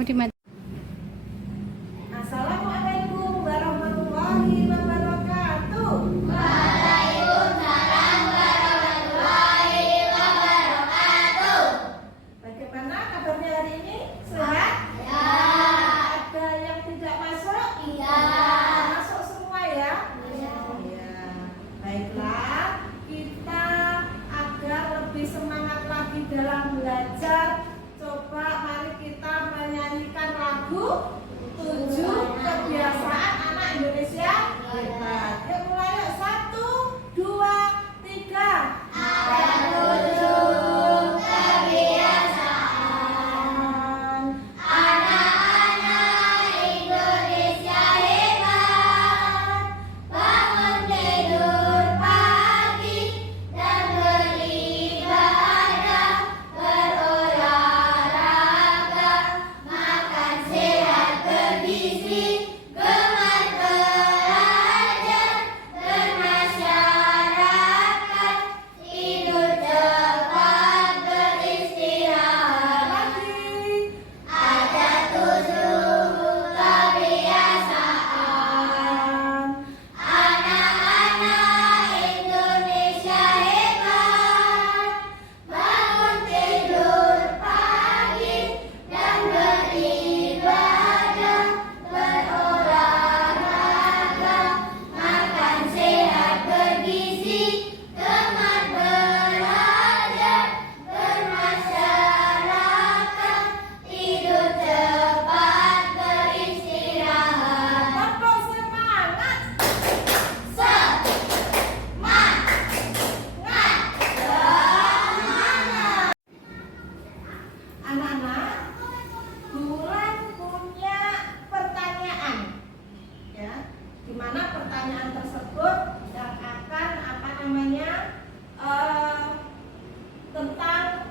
Oh, di Assalamualaikum warahmatullahi wabarakatuh. Waalaikumsalam warahmatullahi wabarakatuh. Bagaimana kabarnya hari ini? Sehat? Ya. Ada yang tidak masuk? Iya. Masuk semua ya? Iya. Ya. Baiklah, kita agar lebih semangat lagi dalam belajar, coba mari kita menyanyikan lagu 7 kebiasaan anak Indonesia hebat. Yuk mulai yuk. 1, 2, 3. Ada 7 kebiasaan anak-anak Indonesia hebat. Bangun tidur pagi dan beribadah, berolahraga, makan sehat bergizi, gemar belajar, bermasyarakat, tidur cepat, beristirahat. Lagi. Ada 7 kebiasaan anak-anak Indonesia hebat. Bangun tidur pagi dan beribadah, berolahraga, makan sehat bergizi, gemar belajar, bermasyarakat, tidur cepat, beristirahat. Tepuk semangat. Semangat. Anak-anak, Bulan punya pertanyaan, ya, di mana pertanyaan tersebut yang akan tentang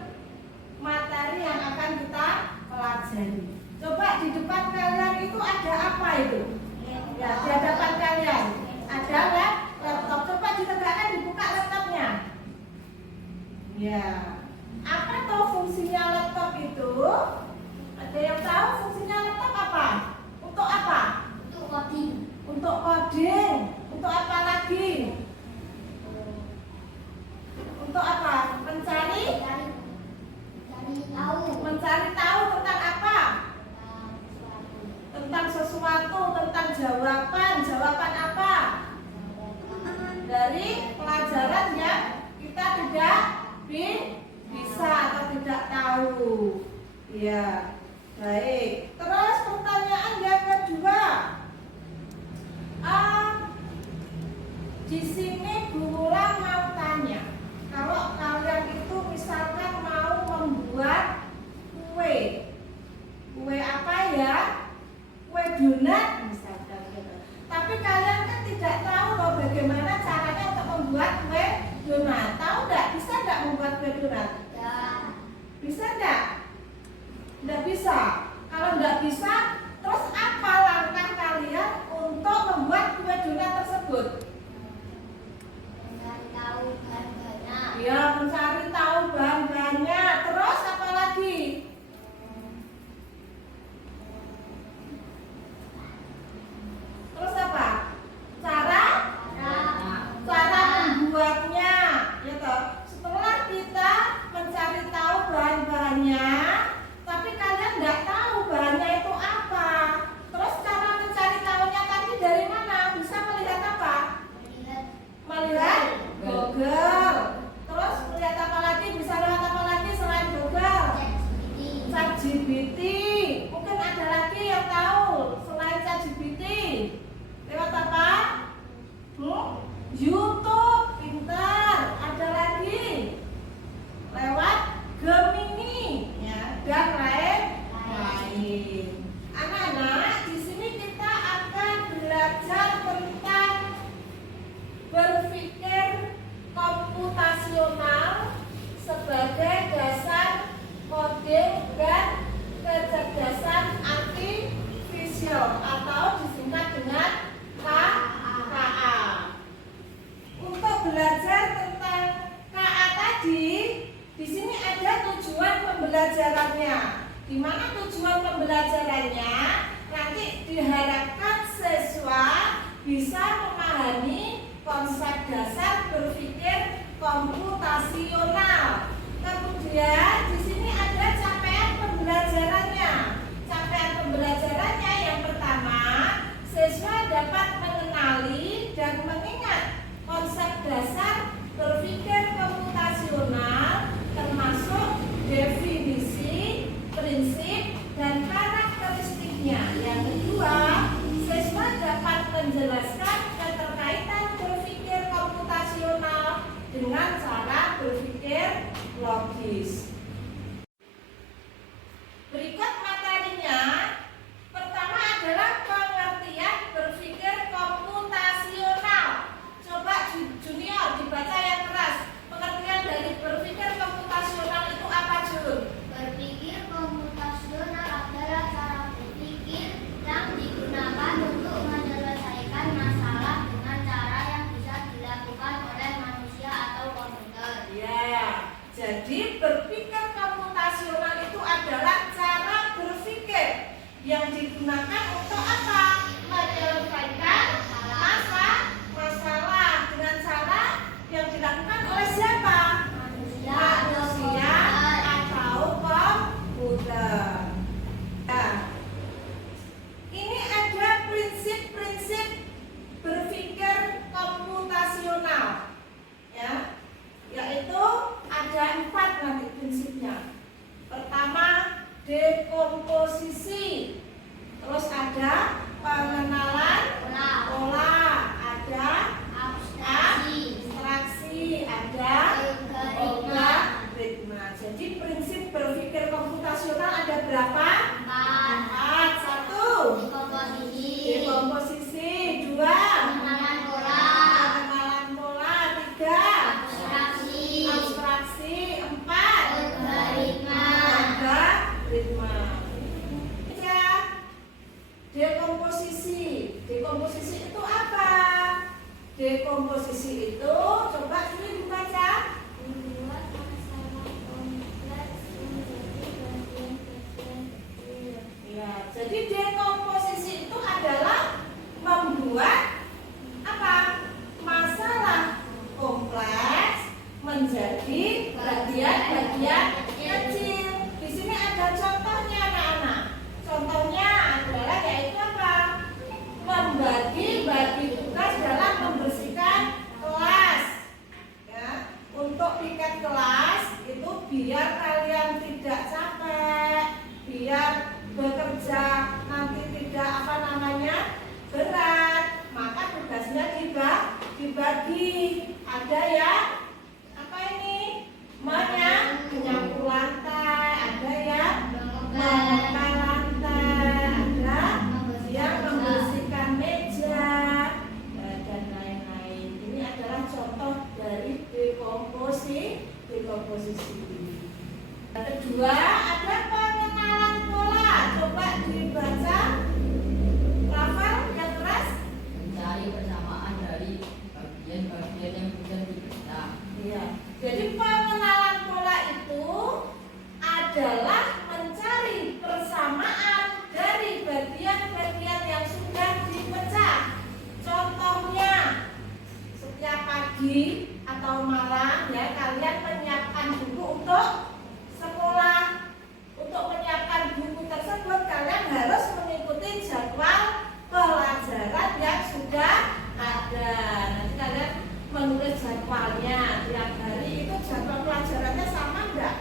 materi yang akan kita pelajari. Coba di depan kalian itu ada apa itu? Ya, di hadapan kalian ada laptop. Coba ditegakkan, dibuka laptopnya. Ya, apa tuh fungsinya laptop itu? Ada yang tahu fungsinya laptop apa? Untuk apa? Untuk coding. Untuk coding. Untuk apa lagi? Untuk apa? Mencari tahu tentang apa? Tentang sesuatu, tentang jawaban apa? Dari pelajaran yang kita tidak bisa atau tidak tahu. Ya, baik. Terus pertanyaan yang kedua. Di sini Bu Wulan mau tanya, kalau kalian itu misalkan mau membuat kue apa ya? Kue donat misalkan gitu. Tapi kalian kan tidak tahu loh bagaimana caranya untuk membuat kue donat. Tahu nggak? Bisa nggak membuat kue donat? Bisa nggak? Nggak bisa. Kalau nggak bisa, terus apa langkah kalian untuk membuat kue donat tersebut? Ya, mencari tahu bahan-bahannya. Terus apa lagi? Terus apa? Cara membuatnya, ya toh. Setelah kita mencari tahu bahan-bahannya, tapi kalian nggak tahu bahannya itu apa. Terus cara mencari tahunya tadi dari mana? Bisa melihat apa? Melihat Google. Terus melihat apa lagi? Bisa lewat apa lagi selain Google? ChatGPT. Mungkin ada lagi yang tahu selain ChatGPT. Lewat apa? YouTube. Pintar. Ada lagi lewat Gemini, ya, dan lain-lain. Anak-anak, di sini kita akan belajar tentang berpikir komputasional sebagai dasar coding dan kecerdasan artifisial atau disingkat dengan KA. Untuk belajar tentang KA tadi, di sini ada tujuan pembelajarannya. Dimana tujuan pembelajarannya nanti diharapkan siswa bisa memahami konsep dasar berpikir komputasional. Kemudian di sini ada capaian pembelajarannya. Capaian pembelajarannya yang pertama, siswa dapat mengenali dan mengingat konsep dasar berpikir komputasional termasuk definisi, prinsip, dan karakteristiknya. Yang kedua, siswa dapat menjelaskan keterkaitan berpikir komputasional dengan cara berpikir logis. Berikut materinya. Pertama adalah pengertian berpikir komputasional. Coba junior dibaca yang keras. Pengertian dari berpikir komputasional itu apa, Jun? Berpikir komputasional adalah cara berpikir yang digunakan untuk menyelesaikan masalah dengan cara yang bisa dilakukan oleh manusia atau komputer. Ya, jadi berpikir komputasional itu adalah cara berpikir yang digunakan untuk apa? Menyelesaikan masalah dengan cara yang dilakukan oleh siapa? Manusia atau komputer. Nah, ini ada prinsip-prinsip berpikir komputasional, ya, yaitu ada 4 nanti prinsipnya. Pertama, dekomposisi, terus ada pengenalan pola, ada abstraksi, ada algoritma. Jadi prinsip berpikir komputasional ada berapa? 4. 1, dekomposisi. 2, pengenalan pola. 3, abstraksi. 4, algoritma. Dekomposisi. Dekomposisi itu apa? Dekomposisi itu, coba ini dibaca. Membuat masalah kompleks menjadi bagian-bagian kecil. Ya, jadi dekomposisi itu adalah membuat apa? Masalah kompleks menjadi bagian-bagian kecil. Di sini ada contohnya, anak-anak. Contohnya adalah yaitu apa? Membagi-bagi tugas dalam membersihkan kelas. Ya, untuk piket kelas itu biar kalian tidak capek, biar bekerja nanti tidak berat, maka tugasnya dibagi. Ada yang apa ini? Menyapu lantai, ada yang mengepel lantai, ada yang membersihkan meja, dan lain-lain. Ini adalah contoh dari dekomposisi. Yang kedua ada pengenalan pola. Coba dibaca, Rafael yang keras. Mencari persamaan dari bagian-bagian yang sudah dipecah. Iya. Jadi pengenalan pola itu adalah mencari persamaan dari bagian-bagian yang sudah dipecah. Contohnya, setiap pagi atau malam ya kalian menyiapkan buku untuk sekolah. Untuk menyiapkan buku tersebut kalian harus mengikuti jadwal pelajaran yang sudah ada. Nanti kalian menulis jadwalnya tiap hari. Itu jadwal pelajarannya sama enggak?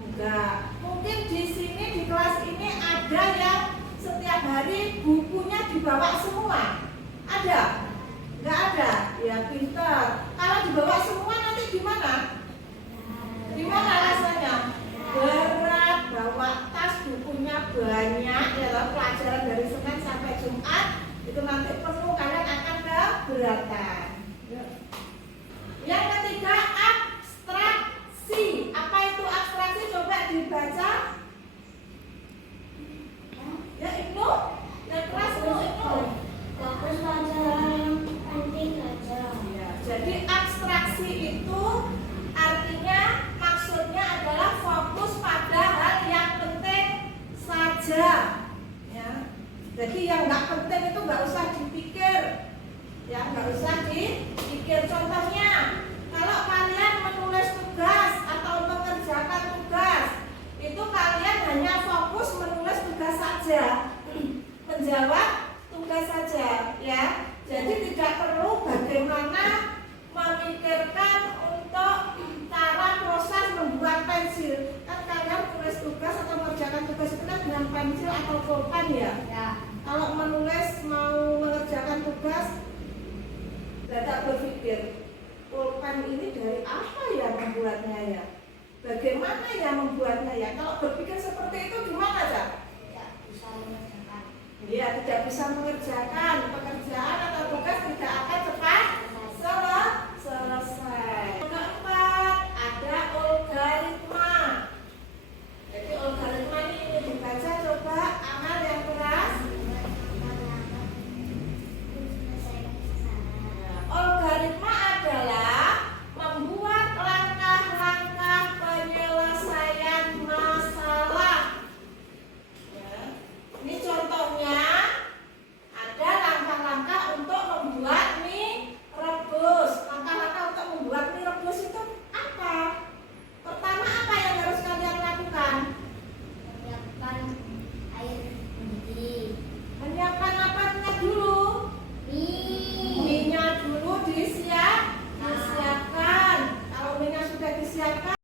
Enggak. Mungkin di sini di kelas ini ada yang setiap hari bukunya dibawa semua. Ada? Enggak ada. Ya pintar. Kalau dibawa semua nanti gimana? Gimana rasanya? Berat, bawa tas, bukunya banyak, ya pelajaran dari Senin sampai Jumat itu nanti penuh, kalian akan keberatan. Yang ketiga, abstraksi. Apa itu abstraksi? Coba dibaca. Ya Ibnu, yang keras itu. Fokus pelajaran penting saja. Ya, jadi abstraksi itu artinya maksudnya adalah fokus pada hal yang penting. menjawab tugas saja ya. Jadi tidak perlu bagaimana memikirkan untuk cara proses membuat pensil. Kan kalian tulis tugas atau mengerjakan tugas itu kan dengan pensil atau pulpen ya. Ya. Kalau menulis mau mengerjakan tugas, tidak berpikir pulpen ini dari apa ya membuatnya ya, bagaimana ya membuatnya ya. Kalau berpikir seperti itu gimana Cak? Tidak bisa mengerjakan. Iya, tidak bisa mengerjakan pekerjaan atau tugas, tidak akan cepat selesai. Keempat, ada algoritma. Jadi algoritma ini dibaca, coba amal yang keras. Algoritma adalah membuat langkah-langkah penyelesaian masalah. Ya. Ini contohnya ada langkah-langkah untuk membuat mie rebus. Langkah-langkah untuk membuat mie rebus itu apa? Pertama, apa yang harus kalian lakukan? Menyiapkan air mendidih. Menyiapkan apanya dulu? Minyak dulu disiapkan. Kalau minyak sudah disiapkan,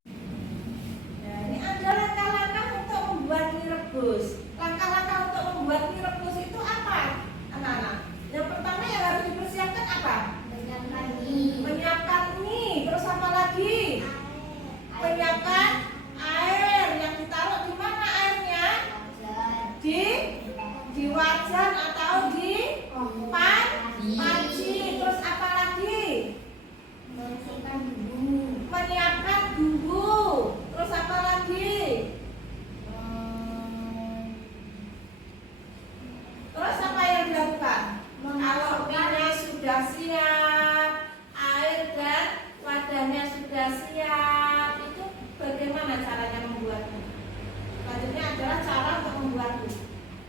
nah, ini ada langkah-langkah untuk membuat mie rebus. Langkah-langkah untuk membuat mie rebus itu apa, anak-anak? Yang pertama yang harus dipersiapkan apa? Menyiapkan mie. Menyiapkan mie. Terus apa lagi? Menyiapkan air. Yang ditaruh di mana airnya? Di wajan atau di panci. Terus apa lagi? Membersihkan bumbu. Menyiapkan bumbu. Terus apa lagi? Terus apa yang dilakukan? Kalau minyak sudah siap, air dan wadahnya sudah siap, itu bagaimana caranya membuatnya? Selanjutnya adalah cara untuk membuatnya.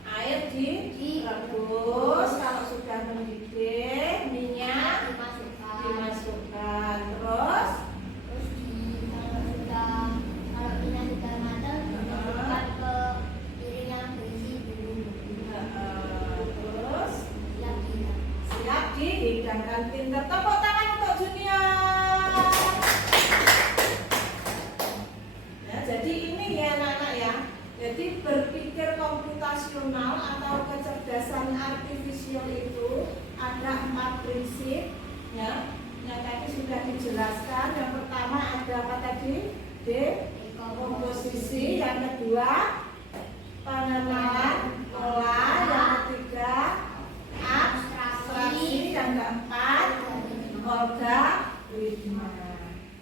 Air direbus, kalau sudah mendidih, minyak dimasukkan. Terus kalau minyak sudah matang dimasukkan ke piring yang berisi bumbu. terus Siap dihidangkan. siap dihidangkan. Pinter, tepuk tangan untuk Junior. Ya, jadi ini ya anak-anak ya. Jadi berpikir komputasional atau kecerdasan artifisial itu ada 4 prinsip ya, yang tadi sudah dijelaskan. Yang pertama ada apa tadi? Komposisi. Yang kedua pengenalan pola. Yang ketiga abstraksi. Yang keempat algoritma.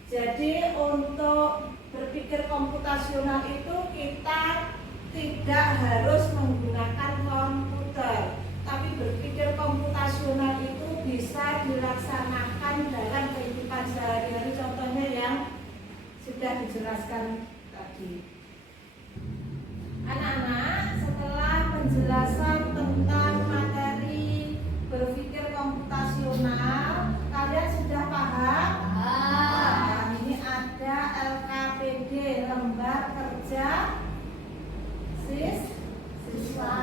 Jadi untuk berpikir komputasional itu kita tidak harus menggunakan komputer, tapi berpikir komputasional itu bisa dilaksanakan dalam kehidupan sehari-hari. Contohnya yang sudah dijelaskan tadi. Anak-anak, setelah penjelasan tentang materi berpikir komputasional, kalian sudah paham? Nah, ini ada LKPD, lembar kerja siswa.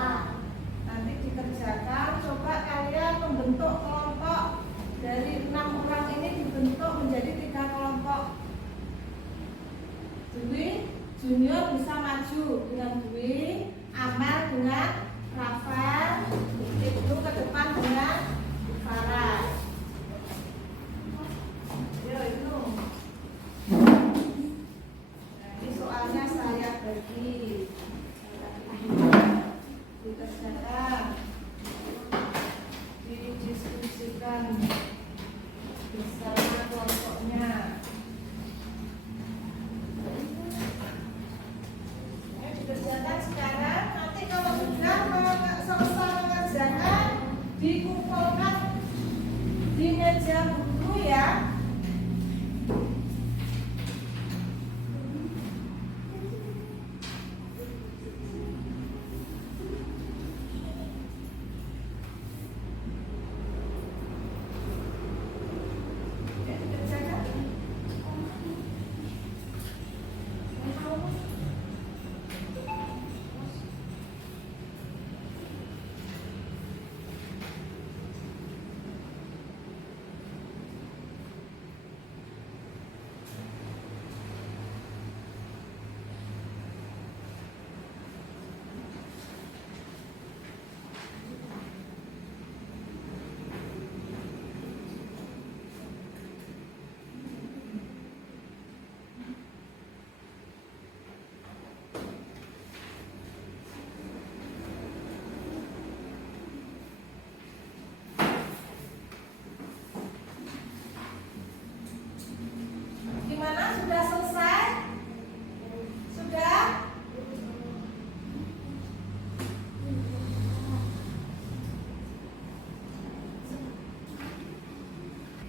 Nanti dikerjakan. Coba kalian membentuk kelompok. Dari 6 orang ini dibentuk menjadi 3 kelompok. Dwi, Junior bisa maju dengan Dwi, Amel dengan Rafael, Ibnu ke depan dengan Farah. Yo, Ibnu. Nah, ini soalnya saya bagi. Dikerjakan, didiskusikan bersama kelompoknya. Dikerjakan sekarang. Nanti kalau sudah selesai mengerjakan, dikumpulkan di meja buku ya.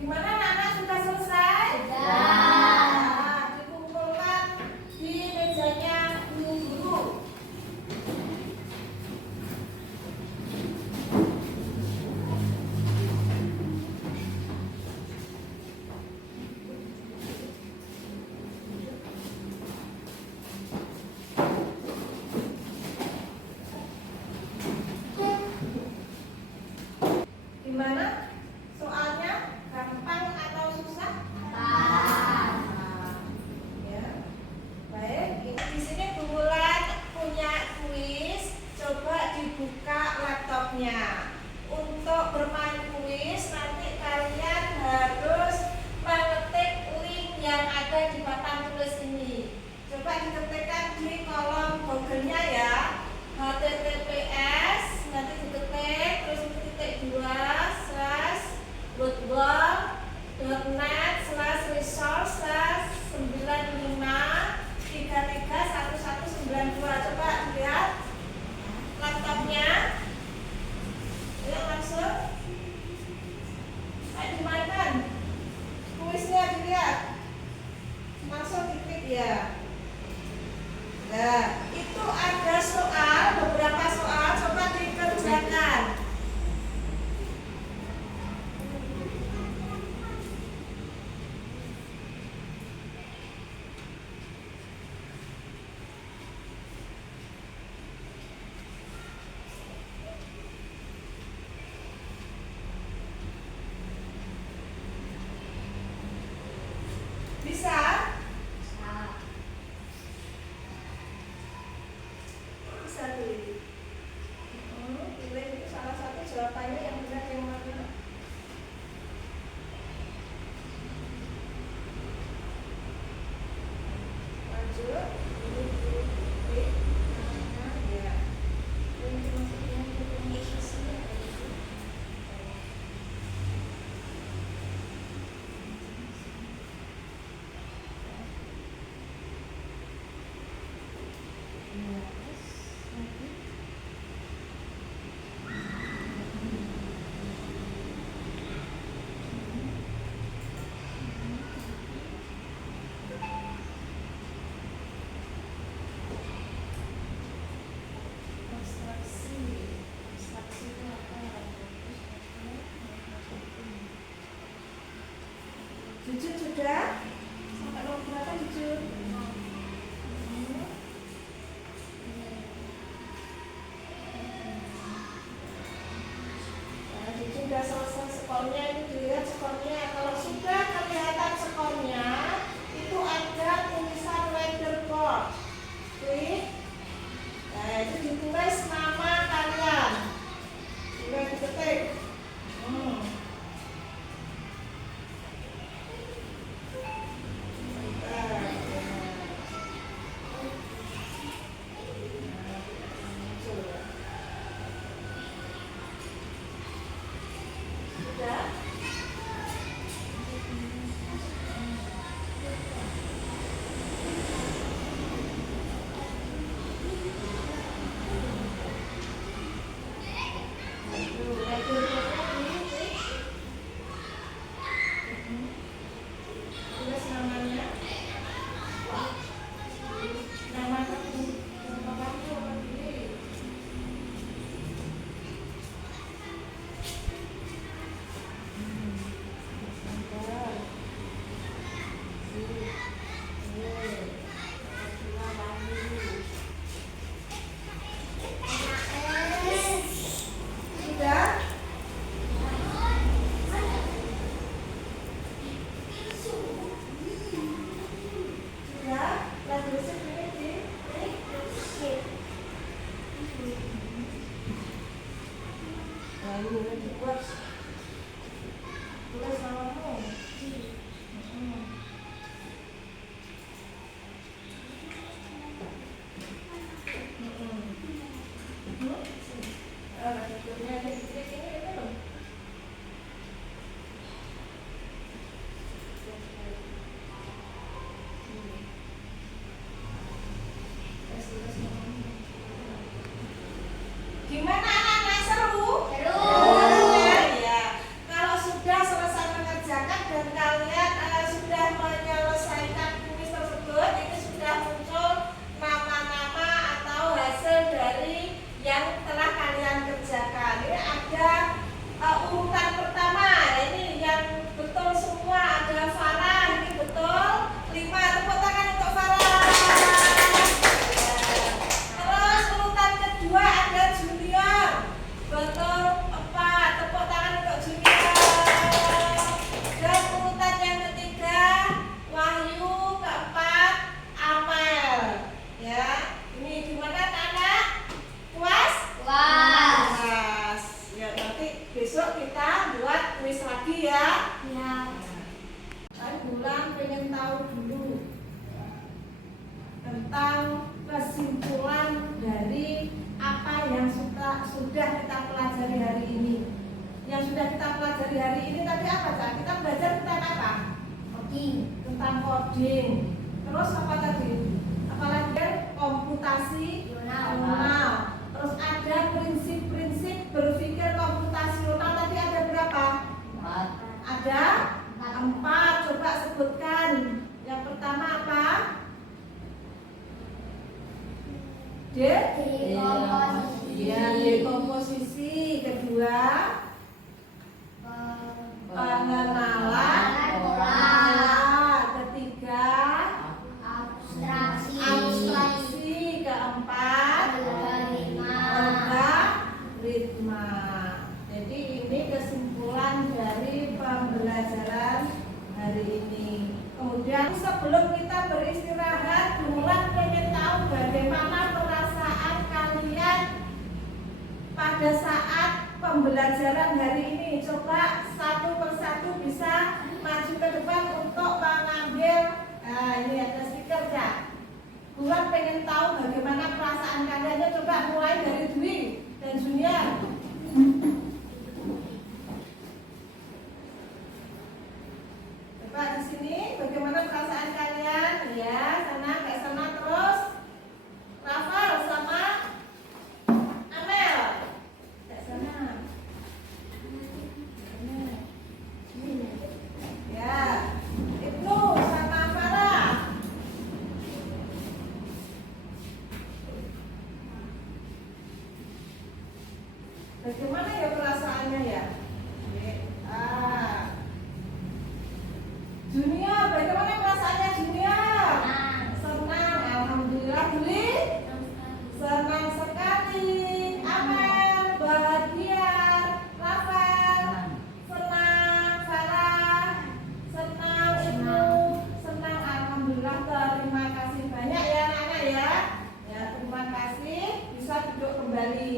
Gimana anak-anak, sudah selesai? Sudah. Nah, dikumpulkan di mejanya guru. Gimana? Soalnya gampang atau susah? Nah, ya. Baik, di sini Bu Wulan punya kuis. Coba dibuka laptopnya. Untuk bermain kuis nanti kalian harus mengetik link yang ada di papan tulis ini. Coba diketikkan di kolom Google-nya ya. HTTPS nanti diketik terus titik 2/www.net/resource/95331192. Coba lihat laptopnya. Ya, langsung. Ayo dimainkan. Kuisnya dilihat. Langsung diklik ya. Nah, itu ada soal, beberapa soal, coba dikerjakan. Bisa? Bisa pilih. Pilih itu salah satu jawabannya yang benar yang mana? Lanjut. Pilih. Nah, ya. Ini maksudnya posisinya. Abstraksi itu apa? Jujur sudah? Sampai nomor berapa jujur? Nah, jujur sudah selesai skornya, itu dilihat skornya. Kalau sudah kelihatan skornya, itu ada tulisan leaderboard. Klik. Nah, itu ditulis nama kalian. Sudah diketik. Bentar. dan kalian sudah menyelesaikan kuis tersebut. Ini sudah muncul nama-nama atau hasil dari yang telah kalian kerjakan. Ini ada urutan pertama, ini yang betul semua. Ada Farah, ini betul 5. Tepuk tangan untuk Farah. Terus urutan kedua ada Junior, betul 4. Tepuk tangan untuk Junior. Dan urutan yang ketiga Wahyu, keempat Amel. Ya, ini gimana anak-anak? Puas? Puas. Ya, nanti besok kita buat kuis lagi ya. Saya Bulan pengen tahu dulu tentang kesimpulan dari apa yang sudah kita pelajari hari ini. Yang sudah kita pelajari hari ini tadi apa, Cak? Kita belajar tentang apa? Tentang coding. Terus apa tadi? Apalagi komputasi jurnal. Terus ada prinsip-prinsip berpikir komputasional. Tadi ada berapa? 4. Ada 4. Coba sebutkan. Yang pertama apa? Dekomposisi. Kedua, pengenalan pola. Ketiga, abstraksi. Keempat, algoritma. Jadi ini kesimpulan dari pembelajaran hari ini. Kemudian sebelum kita beristirahat, Bulan pengen tahu bagaimana perasaan kalian pada saat pembelajaran hari ini. Coba satu persatu bisa maju ke depan untuk mengambil. Nah, ini ada stiker ya. Bulan pengen tahu bagaimana perasaan kalian. Coba mulai dari Dwi dan Junior. Coba di sini bagaimana perasaan kalian? Ya, sana ke sana terus. Rafael sama Amel. Ke sana. Ya, Ibnu sama Farah. Bagaimana ya perasaannya ya? Junior, bagaimana perasaannya Junior? Senang, alhamdulillah. Dwi? Senang sekali. Amel, bahagia. Rafael, senang. Farah, senang. Ibnu, senang, alhamdulillah. Terima kasih banyak ya anak-anak ya. Ya, terima kasih. Bisa duduk kembali.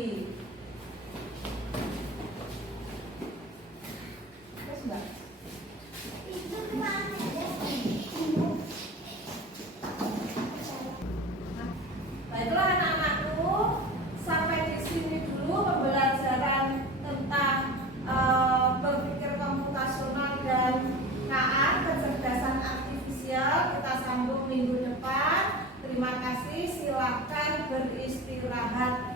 Terus Mbak? Baiklah anak-anakku, sampai di sini dulu pembelajaran tentang berpikir komputasional dan KA, kecerdasan artifisial. Kita sambung minggu depan. Terima kasih, silakan beristirahat.